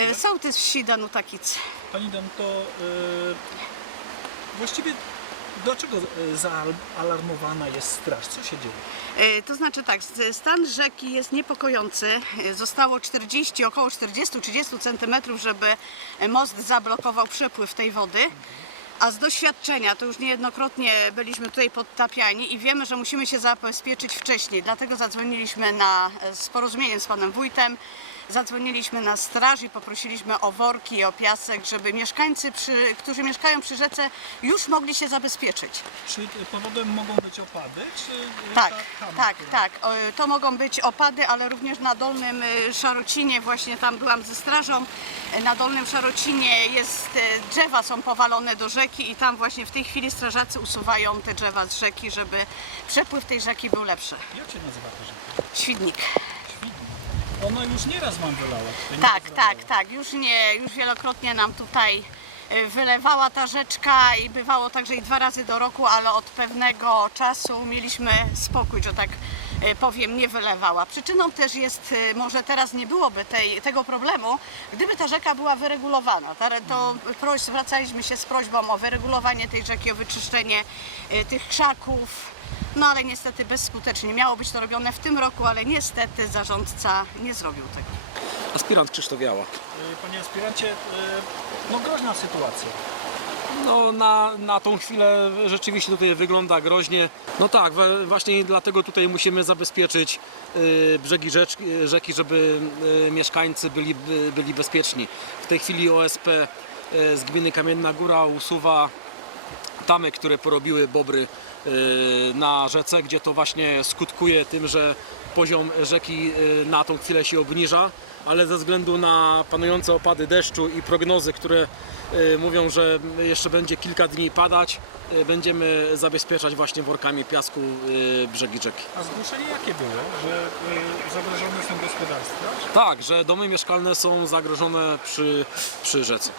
E, Sołtys wsi Danuta Kic. Pani Danuto, y, właściwie dlaczego y, zaalarmowana jest straż? Co się dzieje? E, To znaczy tak, stan rzeki jest niepokojący. E, Zostało 40, około 40-30 centymetrów, żeby e, most zablokował przepływ tej wody. A z doświadczenia, to już niejednokrotnie byliśmy tutaj podtapiani i wiemy, że musimy się zabezpieczyć wcześniej. Dlatego zadzwoniliśmy na, e, z porozumieniem z panem wójtem, zadzwoniliśmy na straż i poprosiliśmy o worki i o piasek, żeby mieszkańcy, przy, którzy mieszkają przy rzece, już mogli się zabezpieczyć. Czy powodem mogą być opady, czy y, Tak, ta tak, która- tak. To mogą być opady, ale również na Dolnym y, Szarocinie, właśnie tam byłam ze strażą, y, na Dolnym Szarocinie jest, drzewa są powalone do rzeki i tam właśnie w tej chwili strażacy usuwają te drzewa z rzeki, żeby przepływ tej rzeki był lepszy. Jak się nazywa ta rzeka? Świdnik. Ona już nieraz wam nie Tak, tak, tak. Już nie, już wielokrotnie nam tutaj wylewała ta rzeczka i bywało także i dwa razy do roku, ale od pewnego czasu mieliśmy spokój, że tak y, powiem, nie wylewała. Przyczyną też jest, y, może teraz nie byłoby tej, tego problemu, gdyby ta rzeka była wyregulowana. To proś, zwracaliśmy się z prośbą o wyregulowanie tej rzeki, o wyczyszczenie y, tych krzaków. No ale niestety bezskutecznie. Miało być to robione w tym roku, ale niestety zarządca nie zrobił tego. Aspirant Krzysztof Jała. Y, Panie aspirancie, y, no groźna sytuacja. No na, na tą chwilę rzeczywiście tutaj wygląda groźnie. No tak, właśnie dlatego tutaj musimy zabezpieczyć y, brzegi rzeki, żeby mieszkańcy byli, by- byli bezpieczni. W tej chwili OSP z gminy Kamienna Góra usuwa tamy, które porobiły bobry y, na rzece, gdzie to właśnie skutkuje tym, że poziom rzeki y, na tą chwilę się obniża, ale ze względu na panujące opady deszczu i prognozy, które y, mówią, że jeszcze będzie kilka dni padać, będziemy zabezpieczać właśnie workami piasku brzegi rzeki. A zgłoszenie jakie było, że zagrożone są gospodarstwa? Tak, że domy mieszkalne są zagrożone przy, przy rzece.